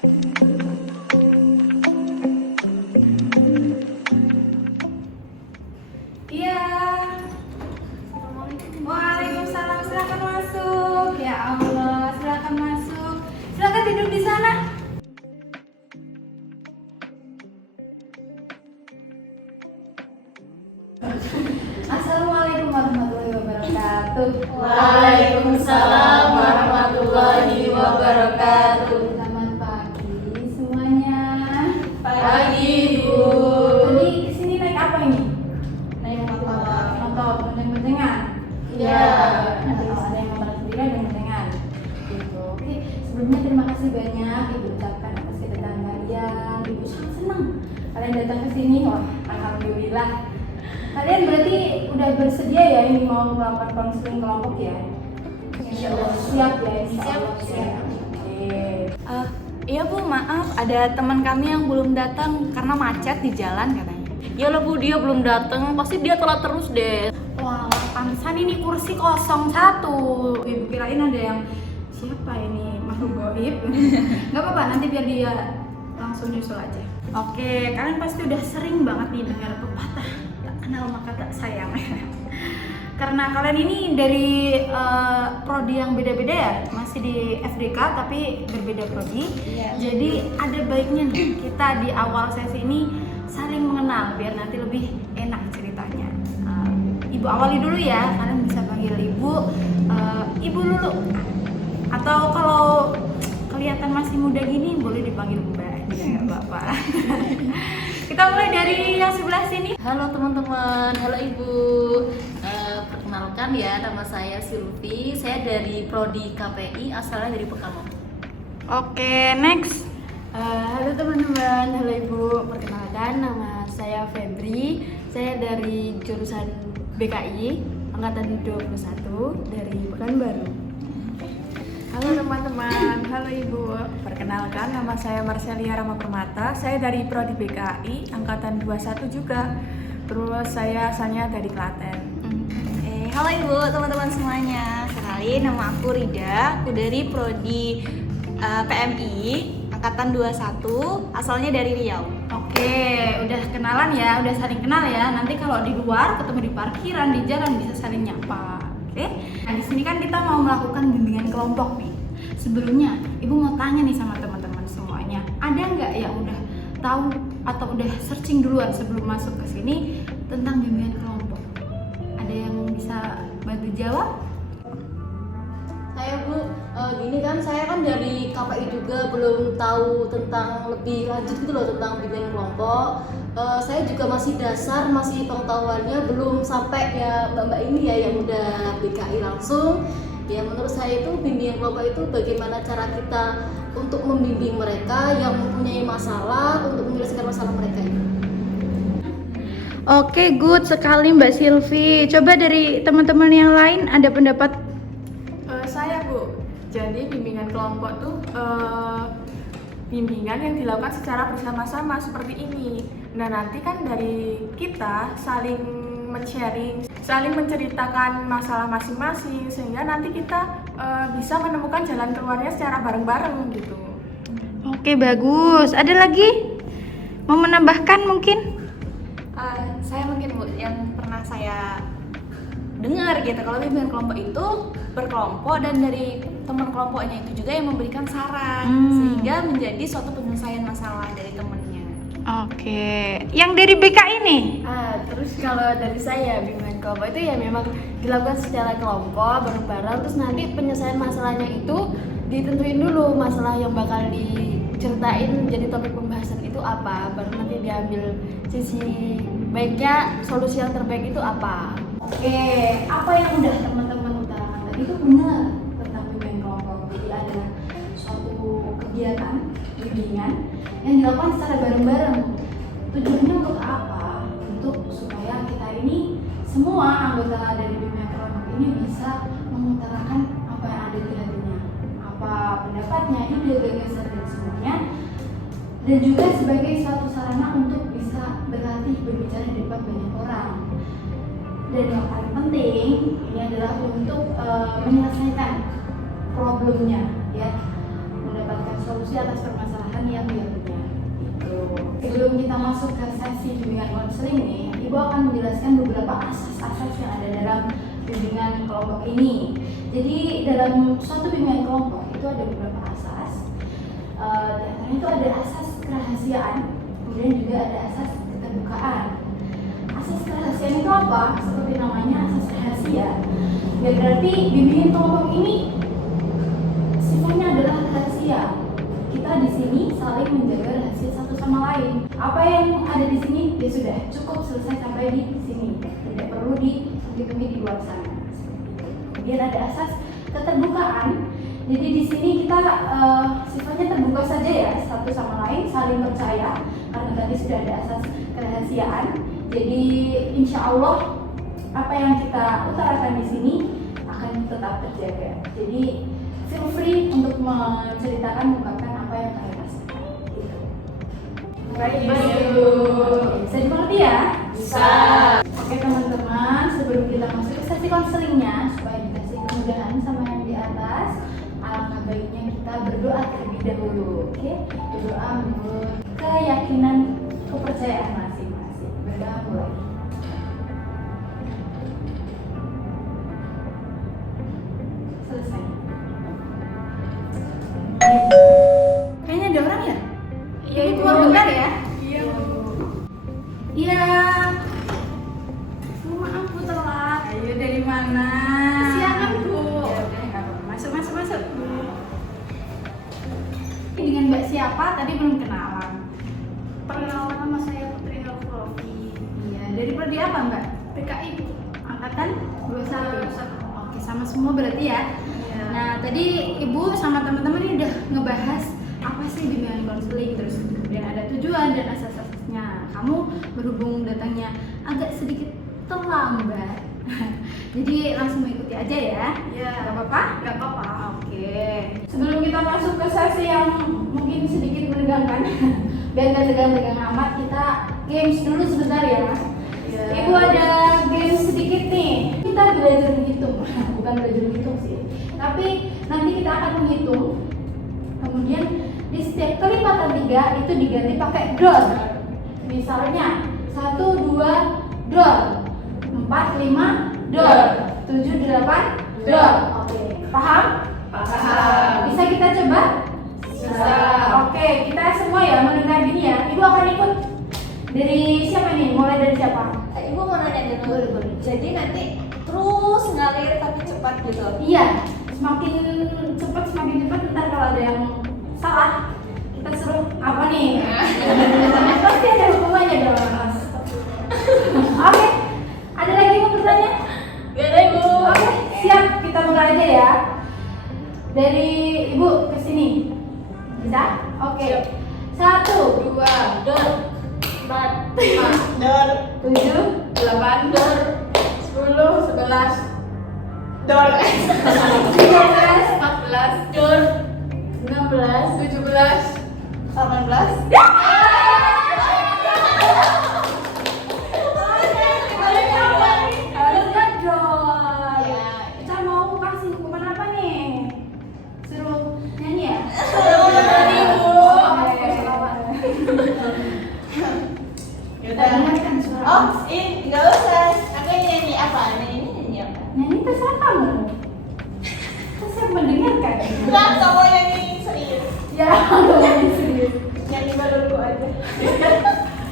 Iya. Waalaikumsalam, silakan masuk. Ya Allah, silakan masuk. Silakan tidur di sana. Assalamualaikum warahmatullahi wabarakatuh. Waalaikumsalam warahmatullahi wabarakatuh. Selamat pagi semuanya. Pagi, Bu. Tadi kesini naik apa ini? Naik motor. Motor, bonceng-boncengan? Iya. Ada yang motor sendiri, ada yang boncengan. Gitu. Oke, sebelumnya terima kasih banyak Ibu ucapkan atas kedatangan kalian. Ibu sangat senang kalian datang ke sini. Wah, alhamdulillah. Kalian berarti udah bersedia ya ini mau melakukan konseling kelompok ya? Insyaallah. Siap ya, insyaallah. Siap. Oke. Iya Bu, maaf ada teman kami yang belum datang karena macet di jalan katanya. Ya lah Bu, dia belum datang, pasti dia telat terus deh. Wah, pantesan ini kursi 01. Ibu kirain ada yang siapa ini makhluk gaib. Gak apa-apa, nanti biar dia langsung nyusul aja. Oke, kalian pasti udah sering banget nih dengar pepatah tak kenal maka tak sayang. Karena kalian ini dari prodi yang beda-beda ya, masih di FDK tapi berbeda prodi. Jadi ada baiknya nih kita di awal sesi ini saling mengenal biar nanti lebih enak ceritanya. Ibu awali dulu ya, kalian bisa panggil Ibu Lulu. Atau kalau kelihatan masih muda gini boleh dipanggil Mbak aja nggak apa-apa. Kita mulai dari yang sebelah sini. Halo teman-teman, halo Ibu. Perkenalkan ya, nama saya Sylvie. Saya dari prodi KPI, asalnya dari Pekalongan. Oke, next. Halo teman-teman, halo Ibu. Perkenalkan, nama saya Febri. Saya dari jurusan BKI angkatan 21 dari Pekanbaru. Halo teman-teman, halo Ibu. Perkenalkan nama saya Marcelia Rama Permata. Saya dari prodi BKI angkatan 21 juga. Terus saya asalnya dari Klaten. Halo Ibu, teman-teman semuanya. Kenalin, nama aku Rida. Aku dari prodi PMI angkatan 21, asalnya dari Riau. Oke, udah kenalan ya, udah saling kenal ya. Nanti kalau di luar ketemu di parkiran, di jalan bisa saling nyapa. Oke. Nah, di sini kan kita mau melakukan bimbingan kelompok nih. Sebelumnya, Ibu mau tanya nih sama teman-teman semuanya. Ada nggak yang udah tahu atau udah searching duluan sebelum masuk ke sini tentang bimbingan kelompok? Ada yang bisa bantu jawab? Saya Bu, gini kan saya kan dari KPI juga belum tahu tentang lebih lanjut gitu loh tentang bimbingan kelompok. Saya juga masih dasar, masih pengetahuannya belum sampai ya mbak-mbak ini ya yang udah BKI langsung. Ya menurut saya itu bimbingan kelompok itu bagaimana cara kita untuk membimbing mereka yang mempunyai masalah untuk menyelesaikan masalah mereka itu. Oke, good sekali Mbak Silvi. Coba dari teman-teman yang lain ada pendapat? Saya Bu, jadi bimbingan kelompok tuh bimbingan yang dilakukan secara bersama-sama seperti ini. Nah nanti kan dari kita saling men-sharing, saling menceritakan masalah masing-masing sehingga nanti kita bisa menemukan jalan keluarnya secara bareng-bareng gitu. Oke, bagus. Ada lagi? Mau menambahkan mungkin? Saya mungkin Bu, yang pernah saya dengar gitu, kalau bimbingan kelompok itu berkelompok dan dari teman kelompoknya itu juga yang memberikan saran sehingga menjadi suatu penyelesaian masalah dari temannya. Oke. Yang dari BKI nih? Terus kalau dari saya bimbingan kelompok itu ya memang dilakukan secara kelompok bareng-bareng. Terus nanti penyelesaian masalahnya itu ditentuin dulu masalah yang bakal diceritain jadi topik pembahasan itu apa. Baru nanti diambil sisi baiknya, solusi yang terbaik itu apa. Oke, apa yang udah teman-teman utarakan tadi itu benar tentang bimbingan kelompok. Jadi ada suatu kegiatan bimbingan yang dilakukan secara bareng-bareng. Tujuannya untuk apa? Untuk supaya kita ini semua anggota dari bimbingan kelompok ini bisa mengutarakan apa yang ada di hatinya, apa pendapatnya, ide, gagasan dan semuanya. Dan juga sebagai suatu sarana untuk bisa berlatih berbicara di depan banyak orang. Dan yang paling penting ini adalah untuk menyelesaikan problemnya, ya, mendapatkan solusi atas permasalahan permasalahan yang dia punya. Gitu. Sebelum kita masuk ke sesi bimbingan konseling nih, Ibu akan menjelaskan beberapa asas-asas yang ada dalam bimbingan kelompok ini. Jadi dalam suatu bimbingan kelompok itu ada beberapa asas. Di antaranya itu ada asas kerahasiaan, kemudian juga ada asas keterbukaan. Asas kerahasiaan itu apa? Seperti namanya asas rahasia. Ya berarti bimbingan kelompok ini sifatnya adalah rahasia. Kita di sini saling menjaga rahasia satu sama lain. Apa yang ada di sini ya sudah cukup selesai sampai di sini. Tidak perlu ditunggu di luar sana. Kemudian ada asas keterbukaan. Jadi di sini kita sifatnya terbuka saja ya satu sama lain, saling percaya. Karena tadi sudah ada asas kerahasiaan. Jadi insya Allah apa yang kita utarakan di sini akan tetap terjaga. Jadi feel free untuk menceritakan, mengungkapkan apa yang kalian rasakan. Gitu. Baik. Bisa dimengerti ya? Bisa. Oke teman-teman, sebelum kita masuk ke sesi konselingnya, supaya dikasih kemudahan sama yang di atas, alangkah baiknya kita berdoa terlebih dahulu. Oke? Berdoa menurut keyakinan, kepercayaan masing-masing. Berdoa mulai. Selesai. Kayaknya ada orang ya? Iya, Ibu keluar bentar ya? Iya. Iya. Maaf Bu telat. Ayo dari mana? Kesiangan, Bu. Ya udah nggak apa-apa. Masuk. Ini dengan Mbak siapa? Tadi belum kenalan. Perkenalkan nama saya Putri Nurflovi. Iya. Dari prodi apa Mbak? PKI, Bu. Angkatan 21. 21. Oke, sama semua berarti ya. Iya. Nah, tadi Ibu sama teman-teman ini udah ngebahas apa sih bimbingan konseling, terus kemudian ada tujuan dan asas-asasnya. Kamu berhubung datangnya agak sedikit terlambat, jadi langsung mengikuti aja ya. Iya. Gak apa-apa? Gak apa-apa. Oke. Sebelum kita masuk ke sesi yang mungkin sedikit menegangkan, biar nggak tegang-tegang amat, kita games dulu sebentar ya. Iya. Ibu ada games sedikit nih. Kita belajar menghitung, bukan belajar menghitung sih. Tapi nanti kita akan menghitung. Kemudian di setiap kelipatan 3 itu diganti pakai door. Misalnya 1, 2, door, 4, 5, door, 7, 8, door. Oke, paham? Paham. Bisa kita coba? Bisa. Oke, kita semua ya mendengar gini ya. Ibu akan ikut dari siapa nih? Mulai dari siapa? Ibu mau nanya dulu. Jadi nanti terus ngalir tapi cepat gitu. Iya, semakin cepat ntar kalau ada yang salah kita suruh apa nih? Pasti ada hukumannya dong. Oke, ada lagi yang mau bertanya? Gak ada Ibu. Oke, siap, kita mulai aja ya. Dari Ibu ke sini. Bisa? Oke. 1, 2, Dor. 4, 5, dor. 7, 8, Dor. 10, 11, dor. 13, 14, Dor. 16, 17, 18. Harusnya dong. Ya. Kita mau kasih hukuman apa nih? Suruh nyanyi ya? Kita dengarkan suara. Oh, ini nggak usah. Aku nyanyi apa? Nyanyi apa? Nyanyi terserah kamu. Terserah mendengarkan. Enggak, kamu nyanyi serius. Ya, nyanyi serius. Nyanyi balulu aja.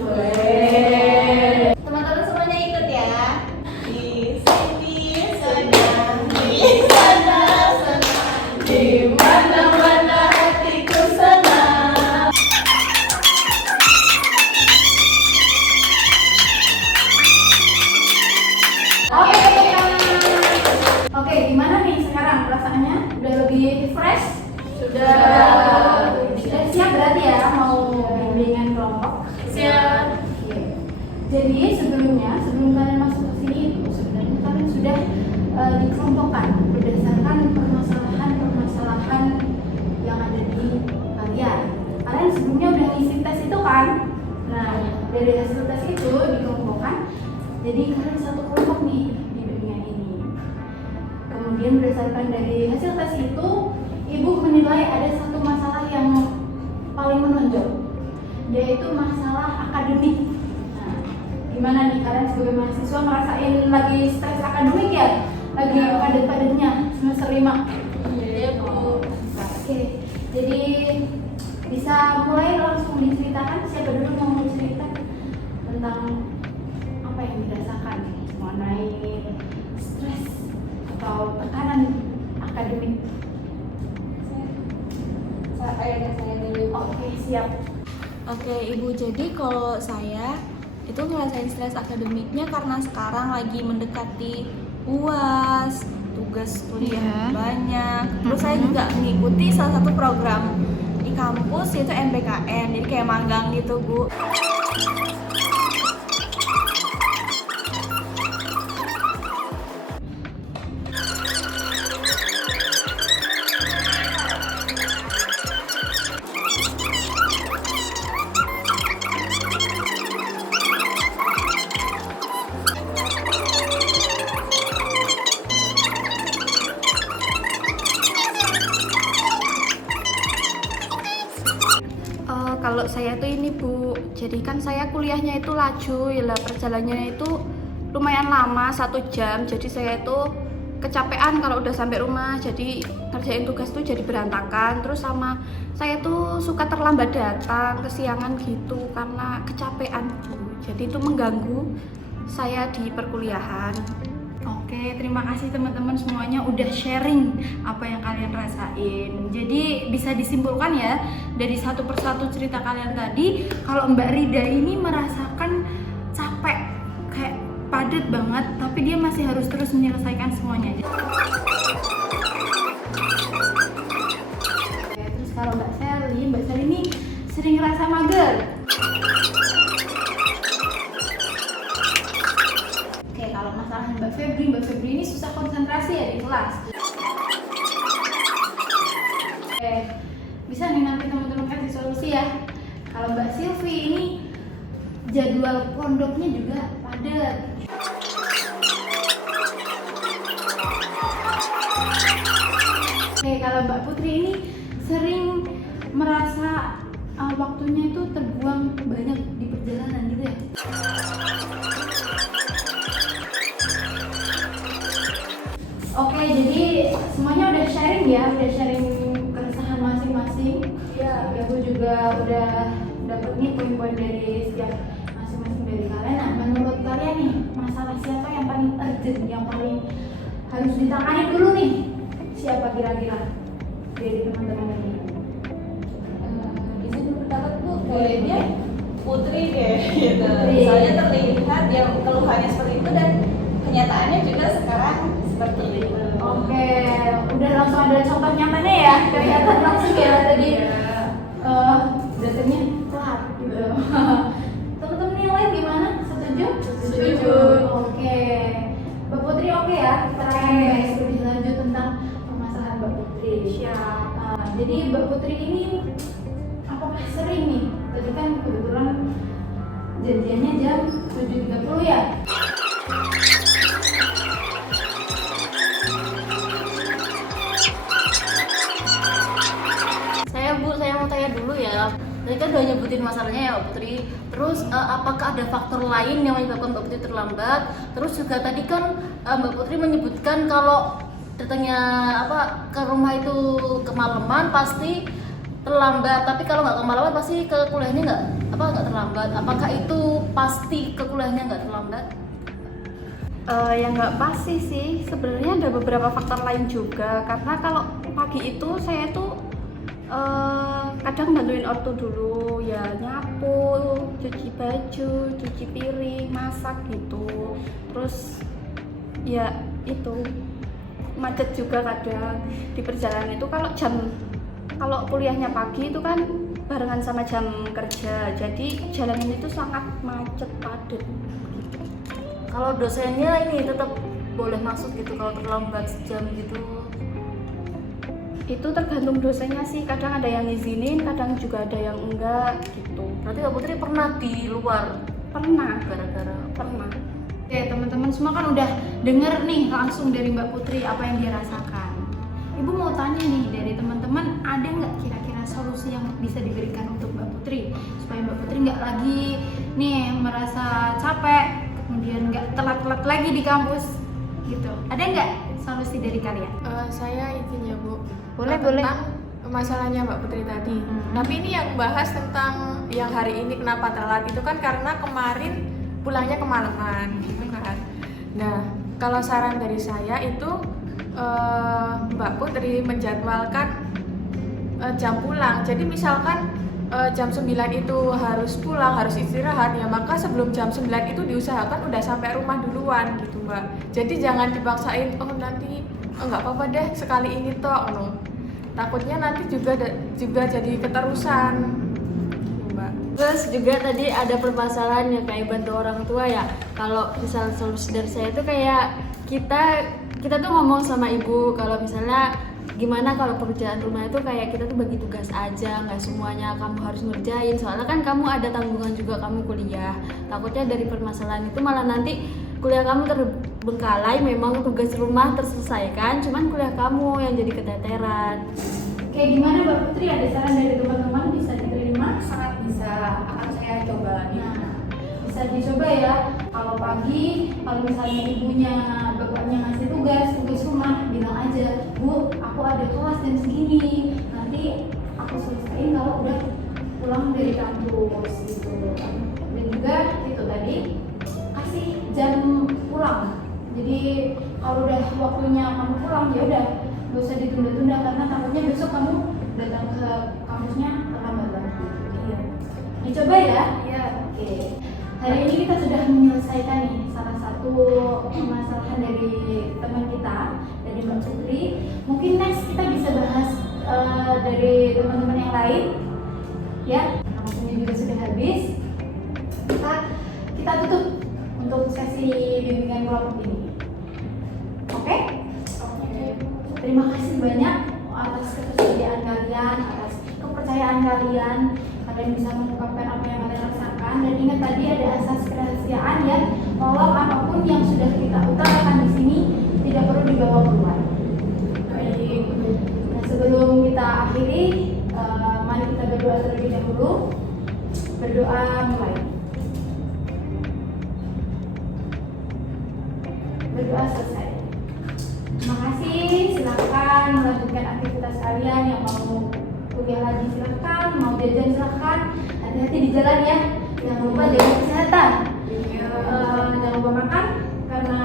Boleh. Teman-teman semuanya ikut ya. Di sini sedang, di sana senang, di mana-mana hatiku senang. Oke, gimana nih sekarang perasaannya? Udah lebih fresh? Sudah siap berarti ya mau bimbingan kelompok? Siap. Oke. Jadi sebelum kalian masuk ke sini itu sebenarnya kalian sudah dikelompokkan berdasarkan permasalahan yang ada di kalian. Kalian sebelumnya udah ngisi tes itu kan? Nah, dari hasil tes itu dikelompokkan. Jadi kalian satu kelompok nih di bimbingan ini. Kemudian berdasarkan dari hasil tes itu, Ibu menilai ada satu masalah yang paling menonjol, yaitu masalah akademik. Nah, gimana nih kalian sebagai mahasiswa ngerasain lagi stres akademik ya? Lagi padat-padatnya semester 5. Iya Bu. Oke, jadi bisa mulai langsung diceritakan, siapa dulu yang mau cerita tentang apa yang dirasakan mengenai stres atau tekanan akademik. Saya dulu. Oke, siap. Oke Ibu, jadi kalau saya itu ngerasain stres akademiknya karena sekarang lagi mendekati UAS, tugas kuliah banyak. Terus saya juga mengikuti salah satu program di kampus yaitu MBKM, jadi kayak magang gitu Bu. Kalau saya tuh ini Bu, jadi kan saya kuliahnya itu laju, ya lah perjalanannya itu lumayan lama 1 jam. Jadi saya itu kecapean kalau udah sampai rumah, jadi ngerjain tugas tuh jadi berantakan. Terus sama saya tuh suka terlambat datang, kesiangan gitu karena kecapean Bu. Jadi itu mengganggu saya di perkuliahan. Oke, terima kasih teman-teman semuanya udah sharing apa yang kalian rasain. Jadi bisa disimpulkan ya dari satu persatu cerita kalian tadi, kalau Mbak Rida ini merasakan capek, kayak padat banget, tapi dia masih harus terus menyelesaikan semuanya. Oke, terus kalau Mbak Sally ini sering ngerasa mager. Kalau masalah Mbak Febri ini susah konsentrasi ya di kelas. Oke, bisa nih nanti teman-teman kasih solusi ya. Kalau Mbak Silvi ini jadwal pondoknya juga padat. Oke, kalau Mbak Putri ini sering merasa waktunya itu terbuang banyak di perjalanan gitu ya. Oke, jadi semuanya udah sharing ya, udah sharing keresahan masing-masing. Ya, aku juga udah dapet nih poin-poin dari setiap masing-masing dari kalian. Nah, menurut kalian nih, masalah siapa yang paling urgent, yang paling harus ditangani dulu nih? Siapa kira-kira dari teman-teman ini? Bisa dulu pendapat Bu, kayaknya Putri deh gitu. Putri. Soalnya terlihat yang keluhannya seperti itu dan kenyataannya juga sekarang seperti itu. Oke, udah langsung ada contoh nyatanya ya, kelihatan langsung ya tadi datanya telat gitu. Teman-teman yang lain gimana? Setuju? Setuju. Oke, Mbak Putri oke ya, kita akan bahas lebih lanjut tentang permasalahan Mbak Putri. Siap. Jadi Mbak Putri ini apakah sering nih? Tadi kan kebetulan janjiannya jam 7.30 ya. Saya mau tanya dulu ya. Tadi kan udah nyebutin masalahnya ya Mbak Putri. Terus apakah ada faktor lain yang menyebabkan Mbak Putri terlambat? Terus juga tadi kan Mbak Putri menyebutkan kalau datangnya ke rumah itu kemalaman pasti terlambat. Tapi kalau nggak kemalaman pasti ke kuliahnya nggak terlambat. Apakah itu pasti ke kuliahnya nggak terlambat? Ya nggak pasti sih, sebenarnya ada beberapa faktor lain juga. Karena kalau pagi itu saya tuh kadang bantuin ortu dulu, ya nyapu, cuci baju, cuci piring, masak gitu. Terus ya itu macet juga kadang di perjalanan itu. Kalau kuliahnya pagi itu kan barengan sama jam kerja, jadi jalanan itu sangat macet padat gitu. Kalau dosennya ini tetap boleh masuk gitu kalau terlambat sejam gitu? Itu tergantung dosennya sih, kadang ada yang ngizinin, kadang juga ada yang enggak gitu. Berarti Mbak Putri pernah di luar Pernah. pernah? Oke, teman-teman semua kan udah denger nih langsung dari Mbak Putri apa yang dia rasakan. Ibu mau tanya nih, dari teman-teman ada nggak kira-kira kira-kira solusi yang bisa diberikan untuk Mbak Putri supaya Mbak Putri nggak lagi nih merasa capek, kemudian nggak telat-telat lagi di kampus gitu. Ada nggak solusi dari kalian? Saya izin ya Bu. Boleh, Tentang masalahnya Mbak Putri tadi. Tapi ini yang bahas tentang yang hari ini kenapa telat itu kan karena kemarin pulangnya kemalaman gitu kan. Nah, kalau saran dari saya itu Mbak Putri menjadwalkan jam pulang. Jadi misalkan jam 9 itu harus pulang, harus istirahat ya, maka sebelum jam 9 itu diusahakan udah sampai rumah duluan gitu Mbak. Jadi jangan dipaksain, oh nanti nggak apa-apa deh sekali ini toh, no. Takutnya nanti juga jadi keterusan gitu, Mbak. Terus juga tadi ada permasalahan yang kayak bantu orang tua ya. Kalau misal solusi dari saya itu kayak kita tuh ngomong sama ibu kalau misalnya gimana kalau pekerjaan rumah itu kayak kita tuh bagi tugas aja, nggak semuanya kamu harus ngerjain, soalnya kan kamu ada tanggungan juga, kamu kuliah. Takutnya dari permasalahan itu malah nanti kuliah kamu terbengkalai, memang tugas rumah terselesaikan, cuman kuliah kamu yang jadi keteteran. Kayak gimana Mbak Putri, ada saran dari teman-teman bisa diterima? Sangat bisa, akan saya coba. Nah, bisa dicoba ya. Kalau pagi, kalau misalnya ibunya, bapaknya ngasih tugas rumah, bilang aja, Bu, aku ada kelas jam segini, nanti aku selesaiin kalau udah pulang dari kampus gitu. Dan juga itu tadi kasih jam pulang. Jadi kalau udah waktunya kamu pulang ya udah, gak usah ditunda-tunda karena takutnya besok kamu datang ke kampusnya terlambat lagi. Iya. Dicoba ya. Iya. Oke. Hari ini kita sudah menyelesaikan nih salah satu permasalahan dari teman kita, dari Mbak Putri. Mungkin next kita bisa bahas dari teman-teman yang lain. Ya, waktunya juga sudah habis. Kita tutup untuk sesi bimbingan kelompok ini. Oke? Oke. Terima kasih banyak atas ketersediaan kalian, atas kepercayaan kalian. Kalian bisa mengungkapkan apa yang kalian rasakan, dan ingat tadi ada asas kerahasiaan ya, kalau apapun yang sudah kita utarakan di sini tidak perlu dibawa keluar. Baik. Nah, sebelum kita akhiri, mari kita berdoa terlebih dahulu. Berdoa mulai. Berdoa selesai. Terima kasih. Silakan melanjutkan aktivitas kalian. Yang mau kuliah lagi silakan, mau jajan silakan. Hati-hati di jalan ya. Jangan lupa jaga kesehatan. Jangan lupa makan karena